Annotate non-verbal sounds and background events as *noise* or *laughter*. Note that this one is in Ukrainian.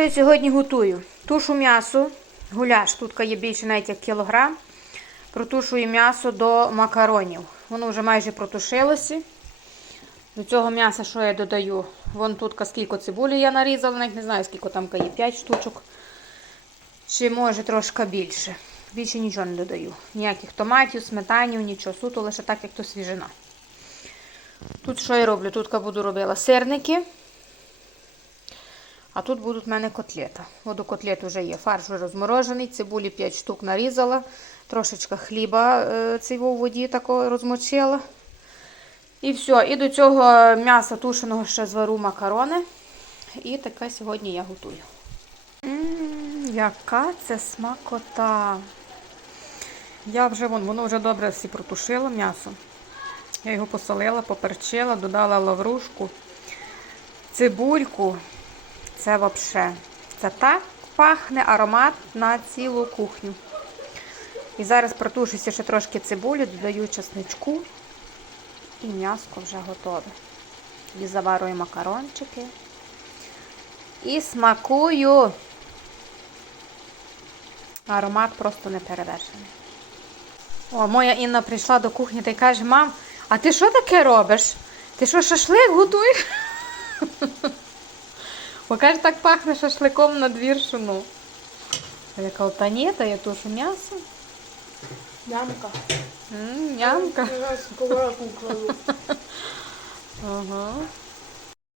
я сьогодні готую? Тушу м'ясо, гуляш, тут є більше навіть як кілограм. Протушую м'ясо до макаронів. Воно вже майже протушилося. До цього м'яса, що я додаю? Вон тут скільки цибулі я нарізала, навіть не знаю, скільки там є, 5 штучок. Чи може трошки більше. Більше нічого не додаю. Ніяких томатів, сметанів, нічого. Суто лише так, як то свіжина. Тут що я роблю? Тут буду робила сирники. А тут будуть в мене котлета. От до котлет вже є. Фарш розморожений, цибулі 5 штук нарізала, трошечка хліба е, цього в воді тако розмочила. І все. І до цього м'яса тушеного ще звару макарони. І таке сьогодні я готую. М, яка це смакота. Я вже вон, воно вже добре всі протушило м'ясо. Я його посолила, поперчила, додала лаврушку, цибульку. Це взагалі. Це так пахне аромат на цілу кухню. І зараз протушуся ще трошки цибулі, додаю чесничку. І м'яско вже готове. І заварую макарончики. І смакую. Аромат просто не перевершений. О, моя Інна прийшла до кухні та й каже, мам, а ти що таке робиш? Ти що, шашлик готуєш? *laughs* Бо каже, так пахне шашликом на двіршину. Я кажу, та ні, та я тушу м'ясо. Ямка. М, Нямка. Я сковородку кладу. *laughs* Ага.